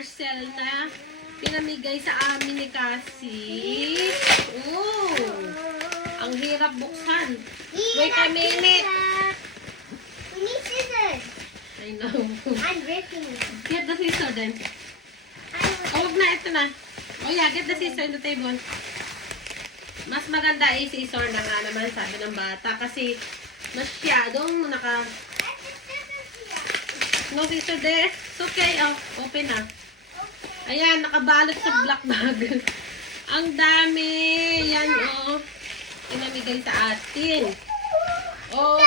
parcel na pinamigay sa amin ni Cassie. Oh, ang hirap buksan. Wait a minute. We need scissors. I know. I'm ripping them. Get the scissors then. Oh, wag na. Ito na. Oh yeah, get the scissors in the table. Mas maganda i-scissor na nga naman sabi ng bata kasi masyadong no scissor there. It's okay. Oh, open na. Ayan, nakabalot sa black bag. Ang dami. Yan, oh. Pinamigay sa atin. Oh,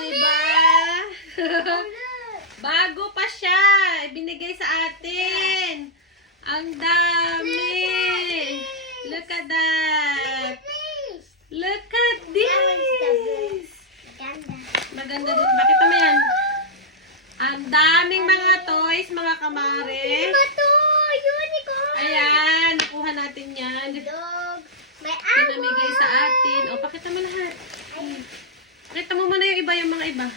diba? Bago pa siya. Ibinigay sa atin. Ang dami. Look at that. Look at this. Maganda din. Bakit mo yan? Ang daming mga toys, mga kamare. Unicorn. Ayan, nakuha natin yan. Dog. May Pinamigay sa atin. O, pakita mo lahat. Pakita mo muna yung iba, yung mga iba.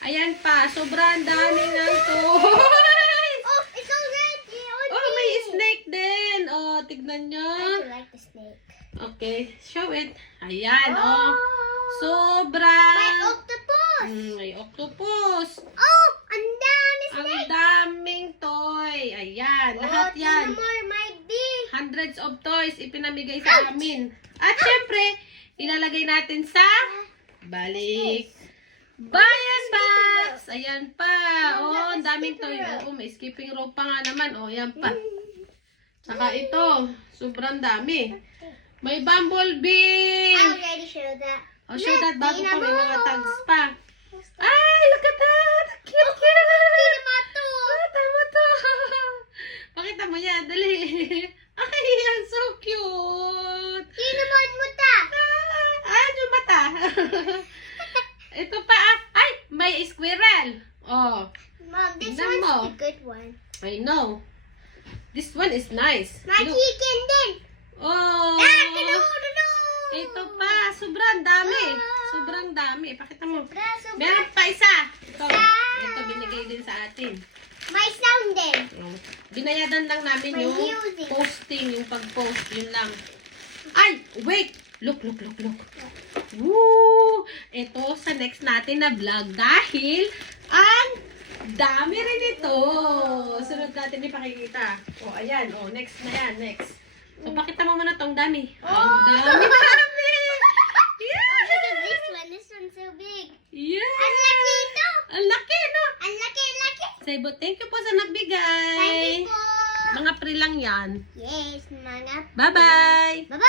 Ayan pa, sobrang dami ng toys. Oh, it's already on Oh, may snake din. Oh, tignan nyo. I like the snake. Okay, show it. Ayan, oh. My Sobrang. octopus. May octopus. Oh, ang dami Ang snake. daming toy. Ayan, lahat yan. More might be. Hundreds of toys ipinamigay sa amin. At syempre, ilalagay natin sa balik. Bayan box! Ayan pa. Oh, ang daming toy. Oh, may skipping rope pa nga naman. Oh, ayan pa. Saka ito, sobrang dami. May bumblebee. I already showed that. Oh, show that bago pa. May mga tags pa. Ah, Ay, look at that! Cute, cute! Ah, tama to. Pakita mo yan, dali. Ay, yan, so cute. Kinaman mo ta. Yung mata. Ito pa, ay, may squirrel. Oh, Mom, this Tignan one's mo. the good one. I know. This one is nice. My Look. chicken din. Oh, Tudu. ito pa, sobrang dami. Sobrang dami. Pakita mo. Braso, Meron pa isa. Ito binigay din sa atin. may sound din. Oh, binayadan lang namin May yung music. posting, yung pag-post, yun lang. Ay, wait! Look. Woo! Ito sa next natin na vlog dahil ang dami rin ito. Sunod natin ipakikita. Oh, ayan. Oh, next na yan. Next. So, pakita mo muna tong dami. Ang dami! Oh, look at this one. This one's so big. Yeah! Ang laki ito. Ang laki, no? Ang laki. Sebo, thank you po sa nagbigay. Thank you po. Mga pre lang yan. Yes, mga. Bye-bye! Bye-bye.